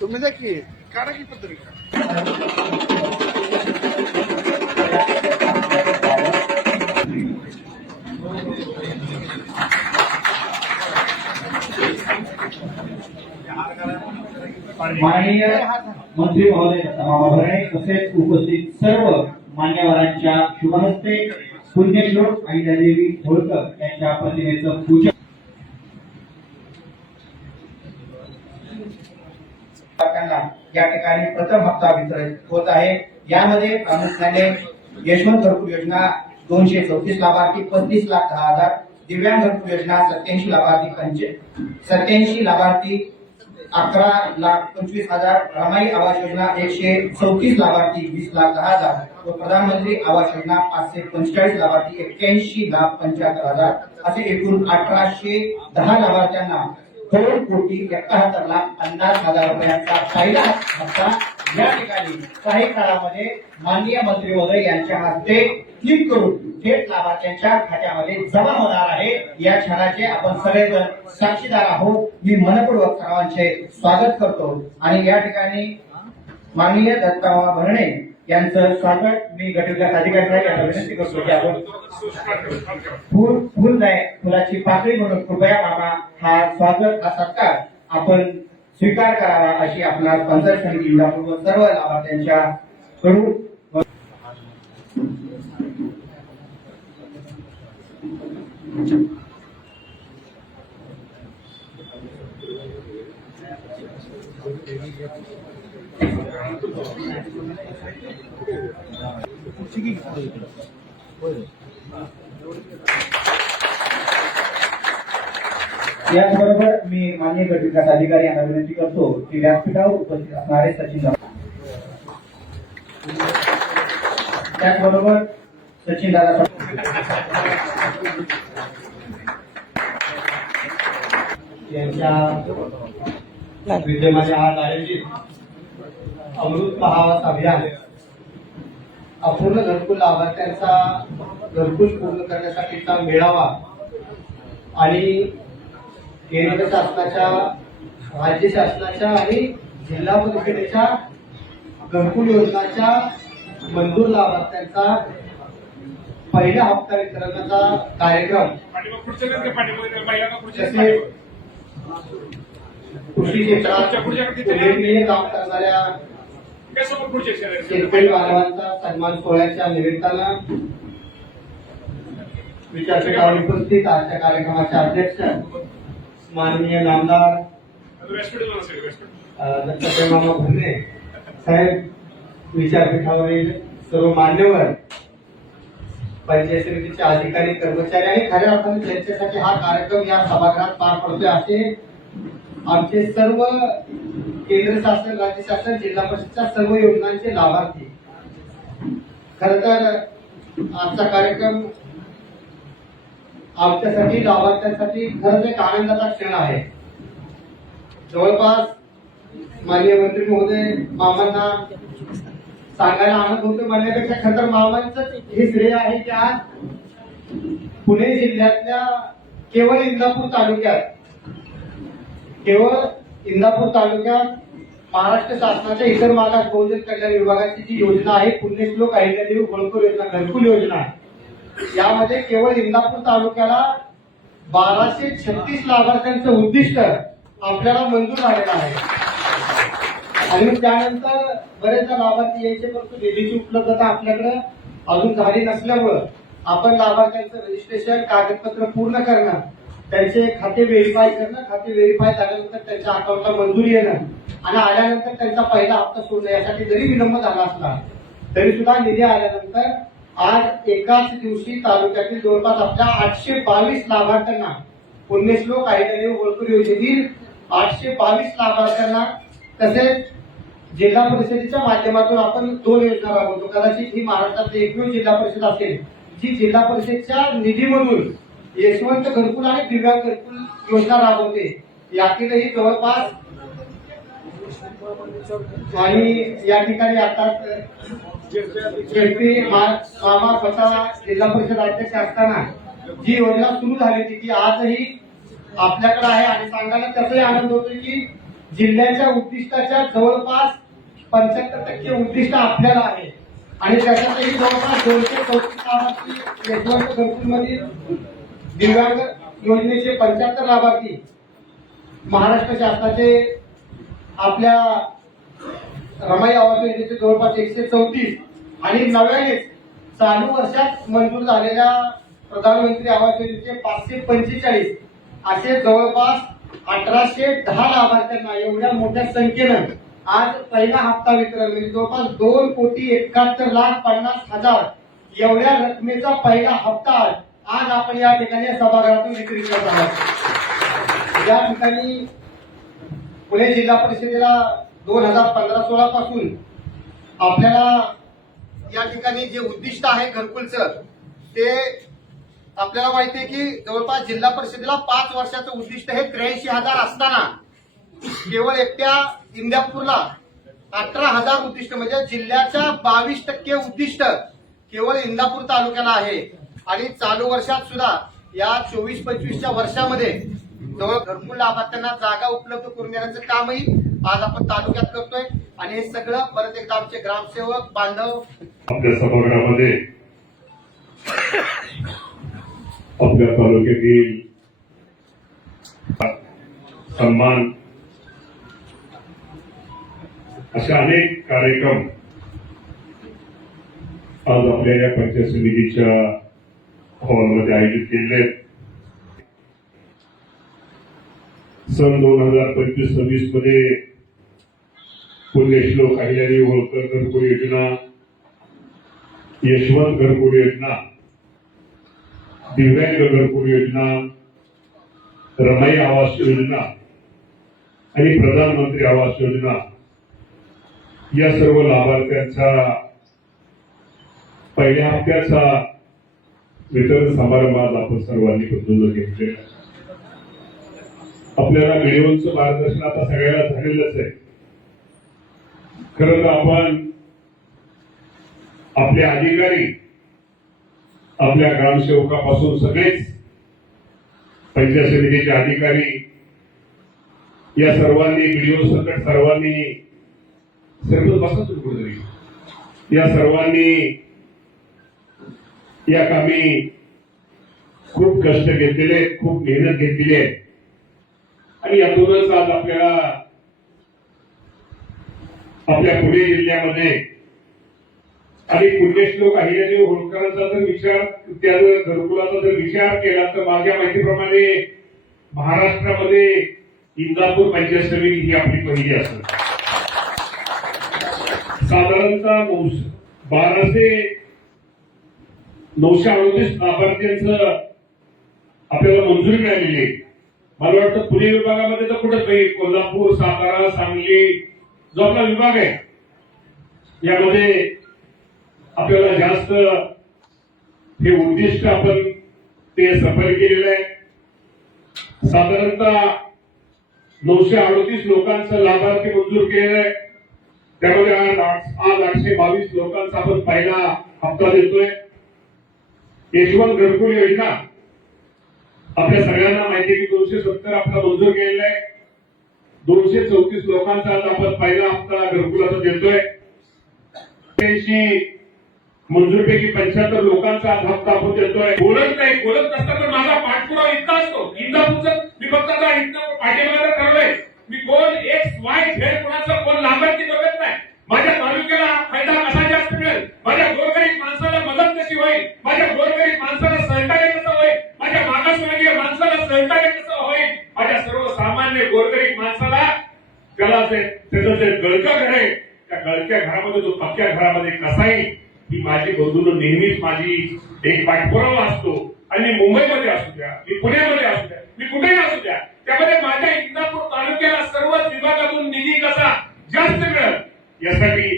तुम्ही द्या की काढा की पत्रिका. माननीय मंत्री महोदय मामा तसेच उपस्थित सर्व मान्यवरांच्या शुभहस्ते पुण्यश्लोक अहिल्यादेवी होळकर यांच्या प्रतिमेचं पूजन. त्यांना या ठिकाणी प्रथम हप्ता वितरित होत आहे. यामध्ये प्रामुख्याने यशवंत घरकुल योजना दोनशे चौतीस लाभार्थी पस्तीस लाख दहा हजार. दिव्यांग घरकुल योजना सत्याऐंशी लाभार्थी पंचे सत्याऐंशी लाभार्थी अकरा लाख पंचवीस हजार रमाई आवास योजना एकशे चौतीस लाभार्थी वीस लाख दहा हजार. व प्रधानमंत्री आवास योजना पाचशे पंचेचाळीस लाभार्थी एक्क्याऐंशी लाख पंच्याहत्तर हजार. असे एकूण अठराशे दहा लाभार्थ्यांना दोन कोटी एकाहत्तर लाख पन्नास हजार रुपयांचा पहिला हप्ता या ठिकाणी. काही काळामध्ये माननीय मंत्री महोदय यांच्या हस्ते क्लिक करून थेट लाभार्थ्यांच्या खात्यामध्ये जमा होणार आहे. या क्षणाचे आपण सगळेजण साक्षीदार आहोत. मी मनपूर्वक सर्वांचे स्वागत करतो. आणि या ठिकाणी माननीय दत्तावा भरणे यांचं स्वागत मी गटविकास अधिकारी साहेब यांना विनंती करतो की आपण फुल फुल नाही फुलाची पाकळी म्हणून कृपया मामा हा स्वागत हा सत्कार आपण स्वीकार करावा अशी आपला पंचायत समिती इंदापूर सर्व लाभार्थ्यांच्या कडून Thank you. याचबरोबर मी मान्य गट विकास अधिकारी यांना विनंती करतो की व्यासपीठावर उपस्थित असणारे सचिन त्याचबरोबर सचिन दादा यांच्या विद्यमाने आज आयोजित अमृत महावास अभियान अपूर्ण घरकुल लाभार्थ्यांचा घरकुल पूर्ण करण्यासाठीचा मेळावा आणि केंद्र शासनाच्या राज्य शासनाच्या आणि जिल्हा परिषदेच्या घरकुल योजनाच्या मंजूर लाभार्थ्यांचा पहिला हप्ता वितरणाचा कार्यक्रम. कृषी क्षेत्रात उल्लेखनीय काम करणाऱ्या शेतकरी बांधवांचा सन्मान सोहळ्याच्या निमित्तानं विचारपीठावर उपस्थित आजच्या कार्यक्रमाचे अध्यक्ष माननीय नामदार साहेब विचारपीठावरील सर्व मान्यवर पंचायत समितीचे अधिकारी कर्मचारी आणि खऱ्या अर्थाने त्यांच्यासाठी हा कार्यक्रम या सभागृहात पार पडतोय असे आमचे सर्व केंद्र शासन राज्य शासन जिल्हा परिषदच्या सर्व योजनांचे लाभार्थी. खर तर आजचा कार्यक्रम आमच्यासाठी लाभार्थ्यांसाठी खरंच एक आनंदाचा क्षण आहे. जवळपास माननीय मंत्री महोदय मामांना सांगायला आनंद होतो म्हणण्यापेक्षा खर तर मामांच हे श्रेय आहे की आज पुणे जिल्ह्यातल्या केवळ इंदापूर तालुक्यात केवळ इंदापूर तालुक्यात महाराष्ट्र शासनाच्या इतर मागास बहुजन कल्याण विभागाची जी योजना आहे पुण्यश्लोक अहिल्यादेवी होळकर योजना घरकुल योजना आहे. यामध्ये केवळ इंदापूर तालुक्याला बाराशे छत्तीस लाभार्थ्यांचं उद्दिष्ट आपल्याला मंजूर झालेलं आहे. आणि त्यानंतर बरेचदा लाभार्थी यायचे परंतु निधीची उपलब्धता आपल्याकडे अजून झाली नसल्यामुळं आपण लाभार्थ्यांचं रजिस्ट्रेशन कागदपत्र पूर्ण करणं त्यांचे खाते व्हेरीफाय करणं खाते व्हेरीफाय झाल्यानंतर त्यांच्या अकाउंटला मंजुरी येणं आणि आल्यानंतर त्यांचा पहिला हप्ता सोडणं यासाठी जरी विलंब झाला असला तरी सुद्धा निधी आल्यानंतर आज एकाच दिवशी तालुक्यातील जवळपास आपल्या आठशे बावीस लाभार्थ्यांना पुण्यश्लोक अहिल्यादेवी होळकर योजनेतील आठशे बावीस लाभार्थ्यांना तसेच जिल्हा परिषदेच्या माध्यमातून आपण दोन योजना राबवतो. कदाचित ही महाराष्ट्रातली एकमेव जिल्हा परिषद असेल जी जिल्हा परिषदच्या निधीमधून यशवंत घरकुल आणि दिव्यांग घरकुल योजना राबवते. यातीलही जवळपास आणि या ठिकाणी आता शेट्टी मामा स्वतः जिल्हा परिषद अध्यक्ष असताना जी योजना सुरू झाली होती ती आजही आपल्याकडे आहे. आणि सांगायला त्याचाही आनंद होतो की जिल्ह्याच्या उद्दिष्टाच्या जवळपास पंच्याहत्तर टक्के उद्दिष्ट आपल्याला आहे. आणि त्याच्यातही जवळपास दोनशे चौतीस यशवंत घरकुलमधील दिव्यांग योजनेचे पंच्याहत्तर लाभार्थी महाराष्ट्र शासनाचे आपल्या रमाई आवास योजनेचे जवळपास एकशे चौतीस आणि नव्यानेच चालू वर्षात मंजूर झालेल्या प्रधानमंत्री आवास योजनेचे पाचशे पंचेचाळीस असे जवळपास अठराशे दहा लाभार्थ्यांना एवढ्या मोठ्या संख्येनं आज पहिला हप्ता वितरण म्हणजे जवळपास दोन कोटी एकाहत्तर लाख पन्नास हजार एवढ्या रकमेचा पहिला हप्ता आज आपण या ठिकाणी सभागृहातून विक्री करत आहोत. या ठिकाणी पुणे जिल्हा परिषदेला दोन हजार पंधरा सोळा पासून आपल्याला या ठिकाणी जे उद्दिष्ट आहे घरकुलचं ते आपल्याला माहिती आहे की जवळपास जिल्हा परिषदेला पाच वर्षाचं उद्दिष्ट हे त्र्याऐंशी हजार असताना. केवळ एकट्या इंदापूरला अठरा हजार उद्दिष्ट म्हणजे जिल्ह्याच्या बावीस टक्के उद्दिष्ट केवळ इंदापूर तालुक्याला आहे. आणि चालू वर्षात सुद्धा या चोवीस पंचवीसच्या वर्षामध्ये जवळ भरपूर लाभार्थ्यांना जागा उपलब्ध करून देण्याचं कामही आज आपण तालुक्यात करतोय. आणि हे सगळं परत एकदा आमचे ग्रामसेवक बांधव आपल्या सभागृहामध्ये आपल्या तालुक्यातील सन्मान अशा अनेक कार्यक्रम आज आपल्या या पंचायत समितीच्या हॉलमध्ये आयोजित केलेले आहेत. सन दोन हजार पंचवीस सव्वीसमध्ये पुण्यश्लोक अहिल्यादेवी होळकर घरकुल योजना यशवंत घरकुल योजना दिव्यांग घरकुल योजना रमाई आवास योजना आणि प्रधानमंत्री आवास योजना या सर्व लाभार्थ्यांचा पहिल्या हप्त्याचा वितरण समारंभात आपण सर्वांनी बदलून घेतले आपल्याला व्हिडिओचं मार्गदर्शन आता सगळ्याला झालेलंच आहे. खरं तर आपण आपले अधिकारी आपल्या ग्रामसेवकापासून सगळेच पंचायत समितीचे अधिकारी या सर्वांनी व्हिडिओ सकट सर्वांनी सर्व बसत या सर्वांनी या कामी खूप कष्ट घेतलेले खूप मेहनत घेतलेली आहे. आणि यातूनच आज आपल्याला आपल्या पुणे जिल्ह्यामध्ये आणि पुण्यश्लोक अहिल्यादेवी होळकरांचा जर विचार त्या जर घरकुलाचा जर विचार केला तर माझ्या माहितीप्रमाणे महाराष्ट्रामध्ये इंदापूर पंचायत समिती ही आपली पहिली असेल साधारणतः बाराशे नऊशे अडतीस लाभार्थ्यांचं आपल्याला मंजुरी मिळालेली आहे. मला वाटतं पुणे विभागामध्ये तर कुठंच नाही. कोल्हापूर सातारा सांगली जो आपला विभाग आहे यामध्ये आपल्याला जास्त हे उद्दिष्ट आपण ते सफल केलेलं आहे. साधारणतः नऊशे अडतीस लोकांचं लाभार्थी मंजूर केलेलं आहे. त्यामध्ये आज आठ- आज आठशे बावीस लोकांचा आपण पहिला हप्ता देतोय. यशवंत घरकुल योजना. आपल्या सगळ्यांना माहिती की दोनशे सत्तर आपला मंजूर केलेला आहे. दोनशे चौतीस लोकांचा आज आपण पहिला हप्ता घरकुलाचा देतोय. हप्त्याशी मंजूर पैकी पंच्याहत्तर लोकांचा आज हप्ता आपण देतोय. बोलत नाही बोलत नसता तर माझा पाठपुरावा इतका असतो. इंदापूरचा मी फक्त पाठीमागे त्याला त्याचं जे गळक्या घर आहे त्या गळक्या घरामध्ये जो पक्क्या घरामध्ये कसा आहे ही माझी बंधून नेहमीच माझी एक पाठपुरावा असतो. आणि मी मुंबईमध्ये असू द्या मी पुण्यामध्ये असू द्या मी कुठेही असू द्या त्यामध्ये माझ्या इंदापूर तालुक्याला सर्वच विभागातून निधी कसा जास्त मिळेल यासाठी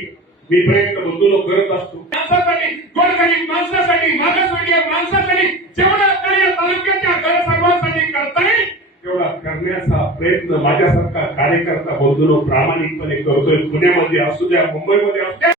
मी प्रयत्न बंधून करत असतो. माणसासाठी गोरगरीब माणसासाठी मागासवर्गीय माणसासाठी जेवढा कार्य तालुक्याच्या घर सर्वांसाठी करता येईल तेवढा करण्याचा प्रयत्न माझ्यासारखा कार्यकर्ता बोलतो प्रामाणिकपणे करतोय. पुण्यामध्ये असू द्या मुंबईमध्ये असू द्या